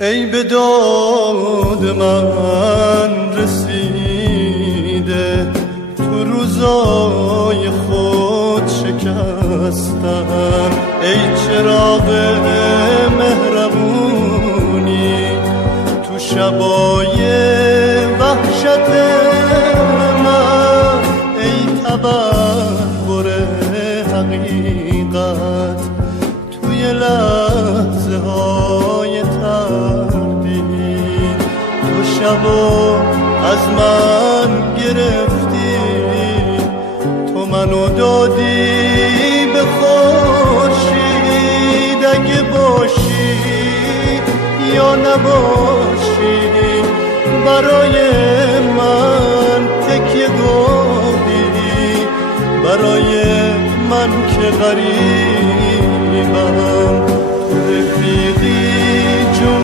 ای به داد من رسیده تو روزای خود شکستن، ای چراغ مهربونی تو شبای وحشت من، ای تبخور حقیقت توی لحظه های تردید، تو شبو از من گرفتی، تو منو دادی به خورشید، اگه باشی یا نباشی برای من تکیه گاهی، برای من که غریبم